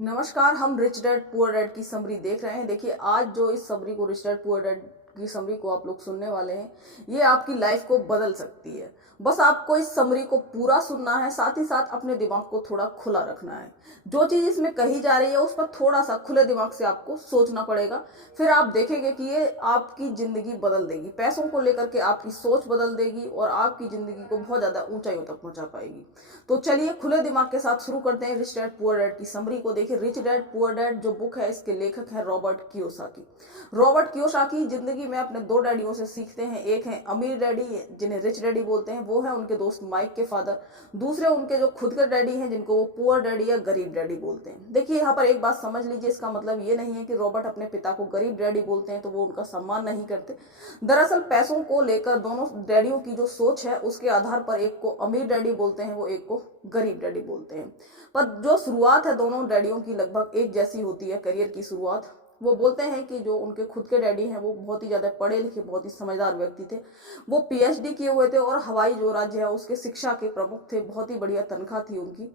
नमस्कार। हम rich dad poor dad की समरी देख रहे हैं। देखिए, आज जो इस समरी को, रिच डैड पुअर डैड की समरी को आप लोग सुनने वाले हैं, ये आपकी लाइफ को बदल सकती है। बस आपको इस समरी को पूरा सुनना है, साथ ही साथ अपने दिमाग को थोड़ा खुला रखना है। जो चीज इसमें कही जा रही है उस पर थोड़ा सा खुले दिमाग से आपको सोचना पड़ेगा। फिर आप देखेंगे कि ये आपकी जिंदगी बदल देगी। पैसों को लेकर के आपकी सोच बदल देगी और आपकी जिंदगी को बहुत ज्यादा ऊंचाइयों तक पहुंचा पाएगी। तो चलिए खुले दिमाग के साथ शुरू करते हैं रिच डैड पुअर डैड की समरी को। देखिए, रिच डैड पुअर डैड जो बुक है, इसके लेखक है रॉबर्ट कियोसाकी। रॉबर्ट कियोसाकी जिंदगी में अपने दो डैडियों से सीखते हैं। एक है अमीर डैडी, जिन्हें रिच डैडी बोलते हैं, वो है उनके दोस्त माइक के फादर। दूसरे उनके जो खुद के डैडी हैं, जिनको वो पुअर डैडी या गरीब डैडी बोलते हैं। देखिए, यहाँ पर एक बात समझ लीजिए, इसका मतलब ये नहीं है कि रॉबर्ट अपने पिता को गरीब डैडी बोलते हैं तो वो उनका सम्मान नहीं करते। दरअसल पैसों को लेकर दोनों डैडियों की जो सोच है, उसके आधार पर एक को अमीर डैडी बोलते हैं, वो एक को गरीब डैडी बोलते हैं। पर जो शुरुआत है दोनों डैडियों की लगभग एक जैसी होती है, करियर की शुरुआत। वो बोलते हैं कि जो उनके खुद के डैडी हैं वो बहुत ही ज्यादा पढ़े लिखे, बहुत ही समझदार व्यक्ति थे। वो पीएचडी किए हुए थे और हवाई जो राज्य है उसके शिक्षा के प्रमुख थे। बहुत ही बढ़िया तनख्वाह थी उनकी।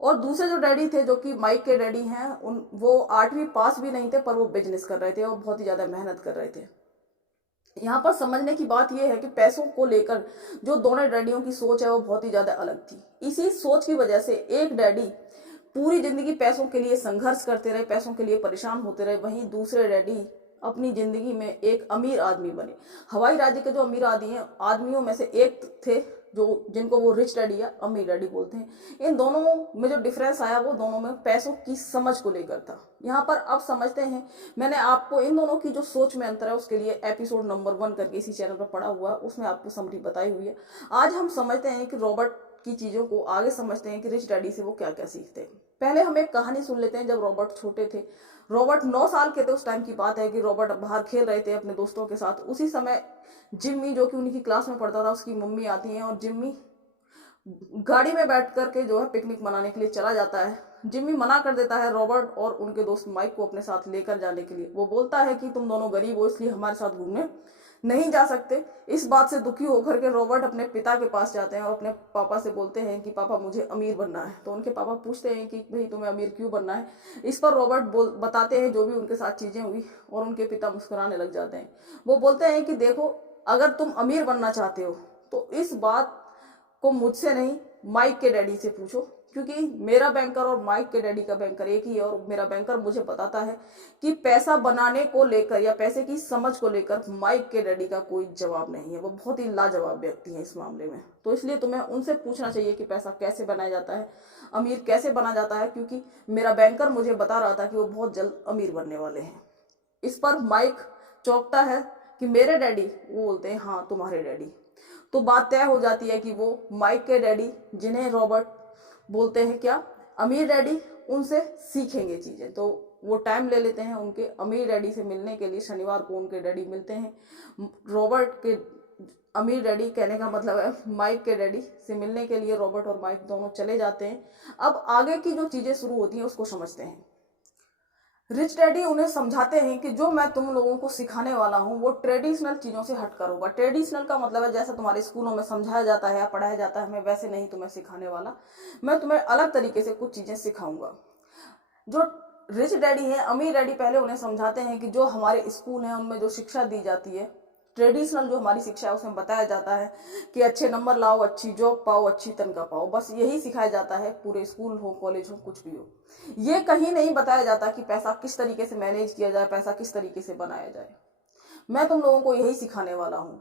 और दूसरे जो डैडी थे, जो कि माइक के डैडी हैं, उन वो 8वीं पास भी नहीं थे, पर वो बिजनेस कर रहे थे और बहुत ही ज्यादा मेहनत कर रहे थे। यहाँ पर समझने की बात यह है कि पैसों को लेकर जो दोनों डैडियों की सोच है वो बहुत ही ज्यादा अलग थी। इसी सोच की वजह से एक डैडी पूरी जिंदगी पैसों के लिए संघर्ष करते रहे, पैसों के लिए परेशान होते रहे। वहीं दूसरे डैडी अपनी जिंदगी में एक अमीर आदमी बने। हवाई राज्य के जो अमीर आदमी हैं, आदमियों में से एक थे जो जिनको वो रिच डैडी या अमीर डैडी बोलते हैं। इन दोनों में जो डिफरेंस आया वो दोनों में पैसों की समझ को लेकर था। यहाँ पर अब समझते हैं। मैंने आपको इन दोनों की जो सोच में अंतर है उसके लिए एपिसोड नंबर 1 करके इसी चैनल पर पड़ा हुआ है, उसमें आपको समरी बताई हुई है। आज हम समझते हैं कि रॉबर्ट की चीजों को आगे समझते हैं कि रिच डैडी से वो क्या क्या सीखते हैं। पहले हम एक कहानी सुन लेते हैं। जब रॉबर्ट छोटे थे, रॉबर्ट 9 साल के थे, उस टाइम की बात है कि रॉबर्ट बाहर खेल रहे थे अपने दोस्तों के साथ। उसी समय जिम्मी, जो कि उनकी क्लास में पढ़ता था, उसकी मम्मी आती है और जिम्मी गाड़ी में बैठ करके जो है पिकनिक मनाने के लिए चला जाता है। जिम्मी मना कर देता है रॉबर्ट और उनके दोस्त माइक को अपने साथ लेकर जाने के लिए। वो बोलता है कि तुम दोनों गरीब हो, इसलिए हमारे साथ घूमने नहीं जा सकते। इस बात से दुखी होकर के रॉबर्ट अपने पिता के पास जाते हैं और अपने पापा से बोलते हैं कि पापा मुझे अमीर बनना है। तो उनके पापा पूछते हैं कि भाई तुम्हें अमीर क्यों बनना है। इस पर रॉबर्ट बताते हैं जो भी उनके साथ चीजें हुई और उनके पिता मुस्कुराने लग जाते हैं। वो बोलते हैं कि देखो, अगर तुम अमीर बनना चाहते हो तो इस बात को मुझसे नहीं, माइक के डैडी से पूछो, क्योंकि मेरा बैंकर और माइक के डैडी का बैंकर एक ही है। और मेरा बैंकर मुझे बताता है कि पैसा बनाने को लेकर या पैसे की समझ को लेकर माइक के डैडी का कोई जवाब नहीं है। वो बहुत ही लाजवाब व्यक्ति है इस मामले में। तो इसलिए तुम्हें उनसे पूछना चाहिए कि पैसा कैसे बनाया जाता है, अमीर कैसे बना जाता है, क्योंकि मेरा बैंकर मुझे बता रहा था कि वो बहुत जल्द अमीर बनने वाले हैं। इस पर माइक चौंकता है कि मेरे डैडी? वो बोलते हैं हाँ, तुम्हारे डैडी। तो बात तय हो जाती है कि वो माइक के डैडी, जिन्हें रॉबर्ट बोलते हैं क्या, अमीर डैडी, उनसे सीखेंगे चीजें। तो वो टाइम ले लेते हैं उनके अमीर डैडी से मिलने के लिए। शनिवार को उनके डैडी मिलते हैं। रॉबर्ट के अमीर डैडी, कहने का मतलब है माइक के डैडी से मिलने के लिए रॉबर्ट और माइक दोनों चले जाते हैं। अब आगे की जो चीजें शुरू होती हैं उसको समझते हैं। रिच डैडी उन्हें समझाते हैं कि जो मैं तुम लोगों को सिखाने वाला हूँ वो ट्रेडिशनल चीजों से हटकर होगा। ट्रेडिशनल का मतलब है जैसा तुम्हारे स्कूलों में समझाया जाता है या पढ़ाया जाता है, मैं वैसे नहीं तुम्हें सिखाने वाला। मैं तुम्हें अलग तरीके से कुछ चीजें सिखाऊंगा। जो रिच डैडी है, अमीर डैडी, पहले उन्हें समझाते हैं कि जो हमारे स्कूल हैं उनमें जो शिक्षा दी जाती है, ट्रेडिशनल जो हमारी शिक्षा है, उसमें बताया जाता है कि अच्छे नंबर लाओ, अच्छी जॉब पाओ, अच्छी तनख्वाह पाओ। बस यही सिखाया जाता है, पूरे स्कूल हो, कॉलेज हो, कुछ भी हो। ये कहीं नहीं बताया जाता कि पैसा किस तरीके से मैनेज किया जाए, पैसा किस तरीके से बनाया जाए। मैं तुम लोगों को यही सिखाने वाला हूँ।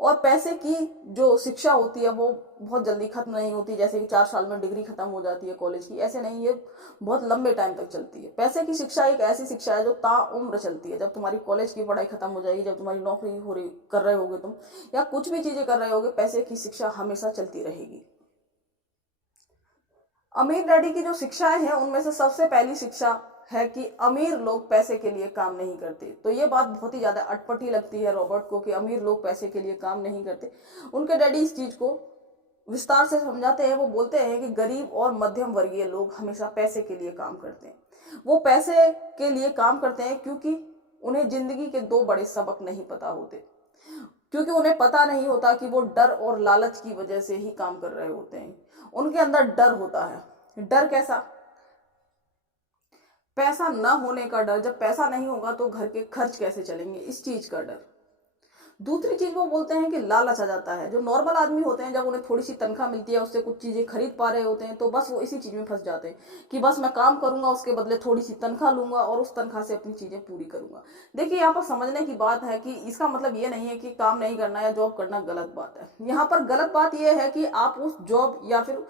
और पैसे की जो शिक्षा होती है वो बहुत जल्दी खत्म नहीं होती, जैसे कि 4 साल में डिग्री खत्म हो जाती है कॉलेज की, ऐसे नहीं, ये बहुत लंबे टाइम तक चलती है। पैसे की शिक्षा एक ऐसी शिक्षा है जो ताउम्र चलती है। जब तुम्हारी कॉलेज की पढ़ाई खत्म हो जाएगी, जब तुम्हारी नौकरी हो रही कर रहे होगे तुम, या कुछ भी चीजें कर रहे होगे, पैसे की शिक्षा हमेशा चलती रहेगी। अमीर डैडी की जो शिक्षाएं हैं उनमें से सबसे पहली शिक्षा है कि अमीर लोग पैसे के लिए काम नहीं करते। तो ये बात बहुत ही ज्यादा अटपटी लगती है रॉबर्ट को कि अमीर लोग पैसे के लिए काम नहीं करते। उनके डैडी इस चीज को विस्तार से समझाते हैं। वो बोलते हैं कि गरीब और मध्यम वर्गीय लोग हमेशा पैसे के लिए काम करते हैं। वो पैसे के लिए काम करते हैं क्योंकि उन्हें जिंदगी के 2 बड़े सबक नहीं पता होते। क्योंकि उन्हें पता नहीं होता कि वो डर और लालच की वजह से ही काम कर रहे होते हैं। उनके अंदर डर होता है। डर कैसा? पैसा न होने का डर, जब पैसा नहीं होगा तो घर के खर्च कैसे चलेंगे, इस चीज का डर। दूसरी चीज वो बोलते हैं कि लालच आ जाता है। जो नॉर्मल आदमी होते हैं, जब उन्हें थोड़ी सी तनख्वाह मिलती है, उससे कुछ चीजें खरीद पा रहे होते हैं, तो बस वो इसी चीज में फंस जाते हैं कि बस मैं काम करूंगा, उसके बदले थोड़ी सी तनख्वाह लूंगा और उस तनख्वाह से अपनी चीजें पूरी करूंगा। देखिए, यहाँ पर समझने की बात है कि इसका मतलब ये नहीं है कि काम नहीं करना या जॉब करना गलत बात है। यहाँ पर गलत बात यह है कि आप उस जॉब या फिर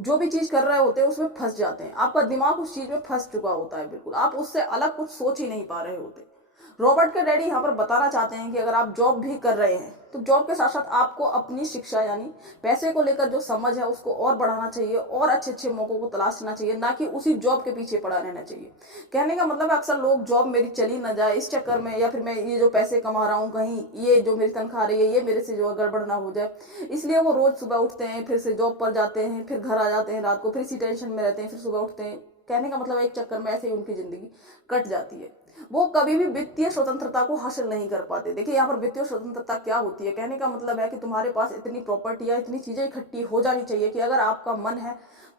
जो भी चीज कर रहे होते हैं उसमें फंस जाते हैं। आपका दिमाग उस चीज में फंस चुका होता है, बिल्कुल आप उससे अलग कुछ सोच ही नहीं पा रहे होते। रॉबर्ट के डैडी यहाँ पर बताना चाहते हैं कि अगर आप जॉब भी कर रहे हैं तो जॉब के साथ साथ आपको अपनी शिक्षा यानी पैसे को लेकर जो समझ है उसको और बढ़ाना चाहिए और अच्छे अच्छे मौकों को तलाशना चाहिए, ना कि उसी जॉब के पीछे पड़ा रहना चाहिए। कहने का मतलब है अक्सर लोग जॉब मेरी चली ना जाए इस चक्कर में, या फिर मैं ये जो पैसे कमा रहा हूँ कहीं ये जो मेरी तनख्वाह आ रही है ये मेरे से जो गड़बड़ ना हो जाए, इसलिए वो रोज सुबह उठते हैं, फिर से जॉब पर जाते हैं, फिर घर आ जाते हैं रात को, फिर इसी टेंशन में रहते हैं, फिर सुबह उठते हैं। कहने का मतलब एक चक्कर में ऐसे ही उनकी जिंदगी कट जाती है। वो कभी भी वित्तीय स्वतंत्रता को हासिल नहीं कर पाते। देखिए, यहाँ पर वित्तीय स्वतंत्रता क्या होती है, कहने का मतलब है कि तुम्हारे पास इतनी प्रॉपर्टी या इतनी चीजें इकट्ठी हो जानी चाहिए कि अगर आपका मन है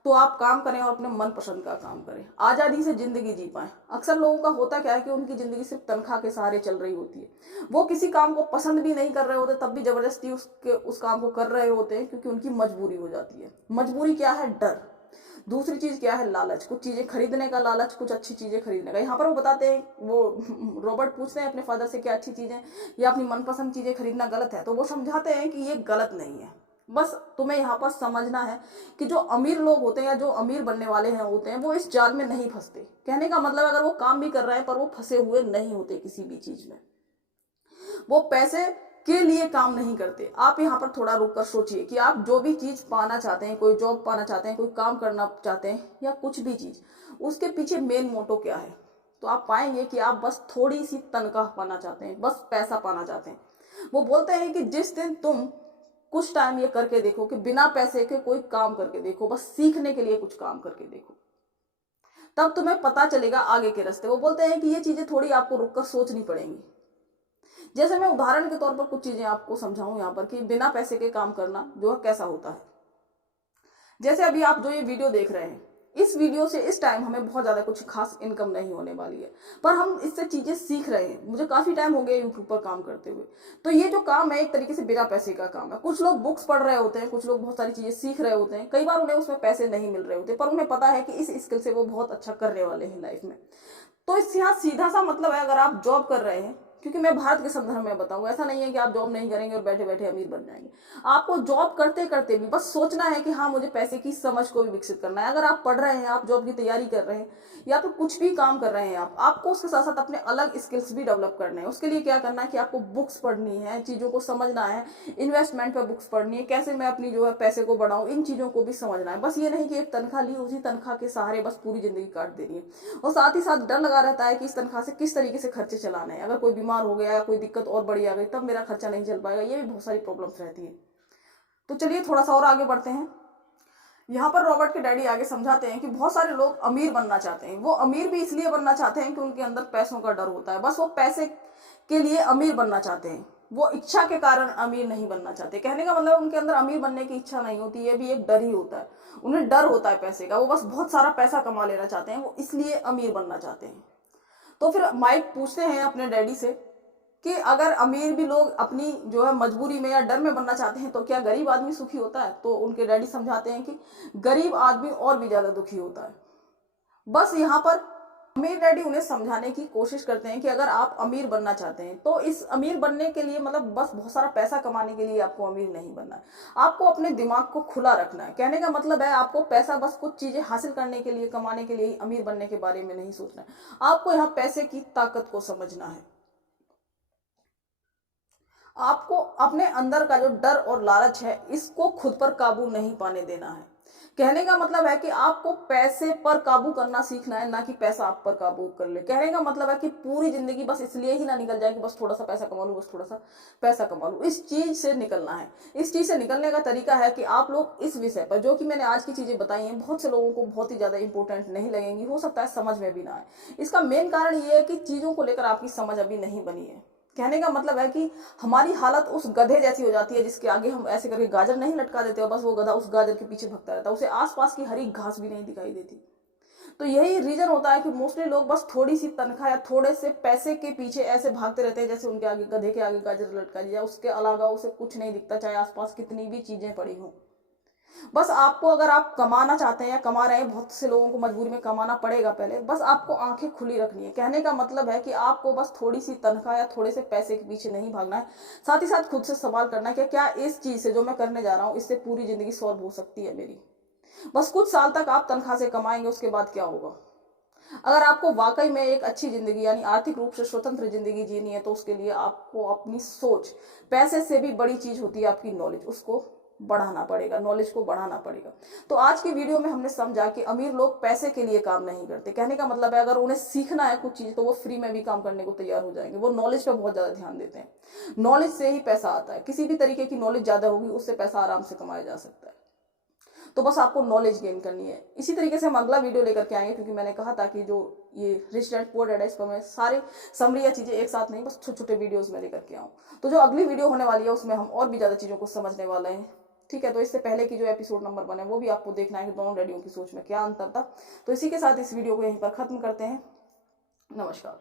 तो आप काम करें और अपने मन पसंद का काम करें, आजादी से जिंदगी जी पाएं। अक्सर लोगों का होता क्या है कि उनकी जिंदगी सिर्फ तनख्वाह के सहारे चल रही होती है। वो किसी काम को पसंद भी नहीं कर रहे होते, तब भी जबरदस्ती उस काम को कर रहे होते हैं, क्योंकि उनकी मजबूरी हो जाती है। मजबूरी क्या है? डर। दूसरी चीज क्या है? लालच। कुछ चीजें खरीदने का लालच, कुछ अच्छी चीजें खरीदने का। यहाँ पर वो बताते हैं, वो रॉबर्ट पूछते हैं अपने फादर से क्या अच्छी चीजें या अपनी मनपसंद चीजें खरीदना गलत है, तो वो समझाते हैं कि ये गलत नहीं है। बस तुम्हें यहाँ पर समझना है कि जो अमीर लोग होते हैं या जो अमीर बनने वाले हैं होते हैं वो इस जाल में नहीं फंसते। कहने का मतलब अगर वो काम भी कर रहे हैं पर वो फंसे हुए नहीं होते किसी भी चीज में, वो पैसे के लिए काम नहीं करते। आप यहाँ पर थोड़ा रुक कर सोचिए कि आप जो भी चीज पाना चाहते हैं, कोई जॉब पाना चाहते हैं, कोई काम करना चाहते हैं या कुछ भी चीज, उसके पीछे मेन मोटो क्या है। तो आप पाएंगे कि आप बस थोड़ी सी तनख्वाह पाना चाहते हैं, बस पैसा पाना चाहते हैं। वो बोलते हैं कि जिस दिन तुम कुछ टाइम ये करके देखो कि बिना पैसे के कोई काम करके देखो, बस सीखने के लिए कुछ काम करके देखो, तब तुम्हें पता चलेगा आगे के रास्ते। वो बोलते हैं कि ये चीजें थोड़ी आपको रुककर सोचनी पड़ेंगी। जैसे मैं उदाहरण के तौर पर कुछ चीजें आपको समझाऊं यहाँ पर कि बिना पैसे के काम करना जो है कैसा होता है। जैसे अभी आप जो ये वीडियो देख रहे हैं, इस वीडियो से इस टाइम हमें बहुत ज्यादा कुछ खास इनकम नहीं होने वाली है, पर हम इससे चीजें सीख रहे हैं। मुझे काफी टाइम हो गया यूट्यूब पर काम करते हुए, तो ये जो काम है एक तरीके से बिना पैसे का काम है। कुछ लोग बुक्स पढ़ रहे होते हैं, कुछ लोग बहुत सारी चीजें सीख रहे होते हैं, कई बार उन्हें उसमें पैसे नहीं मिल रहे होते, पर उन्हें पता है कि इस स्किल से वो बहुत अच्छा करने वाले हैं लाइफ में। तो इससे यहाँ सीधा सा मतलब है, अगर आप जॉब कर रहे हैं, क्योंकि मैं भारत के संदर्भ में बताऊं, ऐसा नहीं है कि आप जॉब नहीं करेंगे और बैठे बैठे अमीर बन जाएंगे। आपको जॉब करते करते भी बस सोचना है कि हाँ मुझे पैसे की समझ को भी विकसित करना है। अगर आप पढ़ रहे हैं, आप जॉब की तैयारी कर रहे हैं या फिर कुछ भी काम कर रहे हैं, आपको उसके साथ साथ अपने अलग स्किल्स भी डेवलप करने हैं। उसके लिए क्या करना है कि आपको बुक्स पढ़नी है, चीजों को समझना है, इन्वेस्टमेंट पर बुक्स पढ़नी है, कैसे मैं अपनी जो है पैसे को बढ़ाऊं, इन चीजों को भी समझना है। बस ये नहीं कि एक तनख्वाह ली, उसी तनख्वाह के सहारे बस पूरी जिंदगी काट देनी है। और साथ ही साथ डर लगा रहता है कि इस तनख्वाह से किस तरीके से खर्चे चलाने हैं, अगर कोई बीमार हो गया या कोई दिक्कत और बड़ी आ गई तब मेरा खर्चा नहीं चल पाएगा। ये भी बहुत सारी प्रॉब्लम्स रहती है। तो चलिए थोड़ा सा और आगे बढ़ते हैं। यहाँ पर रॉबर्ट के डैडी आगे समझाते हैं कि बहुत सारे लोग अमीर बनना चाहते हैं। वो अमीर भी इसलिए बनना चाहते हैं कि उनके अंदर पैसों का डर होता है, बस वो पैसे के लिए अमीर बनना चाहते हैं, वो इच्छा के कारण अमीर नहीं बनना चाहते। कहने का मतलब उनके अंदर अमीर बनने की इच्छा नहीं होती, ये भी एक डर ही होता है। उन्हें डर होता है पैसे का, वो बस बहुत सारा पैसा कमा लेना चाहते हैं, वो इसलिए अमीर बनना चाहते हैं। तो फिर माइक पूछते हैं अपने डैडी से कि अगर अमीर भी लोग अपनी जो है मजबूरी में या डर में बनना चाहते हैं तो क्या गरीब आदमी सुखी होता है? तो उनके डैडी समझाते हैं कि गरीब आदमी और भी ज्यादा दुखी होता है। बस यहाँ पर अमीर डैडी उन्हें समझाने की कोशिश करते हैं कि अगर आप अमीर बनना चाहते हैं तो इस अमीर बनने के लिए मतलब बस बहुत सारा पैसा कमाने के लिए आपको अमीर नहीं बनना है, आपको अपने दिमाग को खुला रखना है। कहने का मतलब है आपको पैसा बस कुछ चीजें हासिल करने के लिए, कमाने के लिए अमीर बनने के बारे में नहीं सोचना है। आपको यहाँ पैसे की ताकत को समझना है। आपको अपने अंदर का जो डर और लालच है इसको खुद पर काबू नहीं पाने देना है। कहने का मतलब है कि आपको पैसे पर काबू करना सीखना है, ना कि पैसा आप पर काबू कर ले। कहने का मतलब है कि पूरी जिंदगी बस इसलिए ही ना निकल जाए कि बस थोड़ा सा पैसा कमा लूं, बस थोड़ा सा पैसा कमा लूं। इस चीज से निकलना है। इस चीज से निकलने का तरीका है कि आप लोग इस विषय पर, जो कि मैंने आज की चीजें बताई हैं, बहुत से लोगों को बहुत ही ज्यादा इंपॉर्टेंट नहीं लगेंगी, हो सकता है समझ में भी ना आए। इसका मेन कारण ये है कि चीजों को लेकर आपकी समझ अभी नहीं बनी है। कहने का मतलब है कि हमारी हालत उस गधे जैसी हो जाती है जिसके आगे हम ऐसे करके गाजर नहीं लटका देते और बस वो गधा उस गाजर के पीछे भगता रहता है, उसे आसपास की हरी घास भी नहीं दिखाई देती। तो यही रीजन होता है कि मोस्टली लोग बस थोड़ी सी तनख्वाह या थोड़े से पैसे के पीछे ऐसे भागते रहते हैं जैसे उनके आगे गधे के आगे गाजर लटका दिया, उसके अलावा उसे कुछ नहीं दिखता, चाहे आसपास कितनी भी चीजें पड़ी हों। बस आपको, अगर आप कमाना चाहते हैं या कमा रहे हैं, बहुत से लोगों को मजबूरी में कमाना पड़ेगा पहले, बस आपको आंखें खुली रखनी है। कहने का मतलब है कि आपको बस थोड़ी सी तनख्वाह या थोड़े से पैसे के पीछे नहीं भागना है, साथ ही साथ खुद से सवाल करना है कि क्या इस चीज से जो मैं करने जा रहा हूँ इससे पूरी जिंदगी सॉल्व हो सकती है मेरी। बस कुछ साल तक आप तनख्वाह से कमाएंगे, उसके बाद क्या होगा। अगर आपको वाकई में एक अच्छी जिंदगी यानी आर्थिक रूप से स्वतंत्र जिंदगी जीनी है, तो उसके लिए आपको अपनी सोच, पैसे से भी बड़ी चीज होती है आपकी नॉलेज, उसको बढ़ाना पड़ेगा, नॉलेज को बढ़ाना पड़ेगा। तो आज की वीडियो में हमने समझा कि अमीर लोग पैसे के लिए काम नहीं करते। कहने का मतलब है अगर उन्हें सीखना है कुछ चीज तो वो फ्री में भी काम करने को तैयार हो जाएंगे। वो नॉलेज पे बहुत ज्यादा ध्यान देते हैं। नॉलेज से ही पैसा आता है, किसी भी तरीके की नॉलेज ज्यादा होगी उससे पैसा आराम से कमाया जा सकता है। तो बस आपको नॉलेज गेन करनी है। इसी तरीके से हम अगला वीडियो लेकर के आएंगे, क्योंकि मैंने कहा था कि जो ये रिच डैड पुअर डैड है इस पर मैं सारे समरी या चीजें एक साथ नहीं, बस छोटे छोटे वीडियोस में लेकर के आऊँ। तो जो अगली वीडियो होने वाली है उसमें हम और भी ज्यादा चीजों को समझने वाले हैं। ठीक है, तो इससे पहले की जो एपिसोड नंबर 1 है वो भी आपको देखना है कि दोनों डैडियों की सोच में क्या अंतर था। तो इसी के साथ इस वीडियो को यहीं पर खत्म करते हैं। नमस्कार।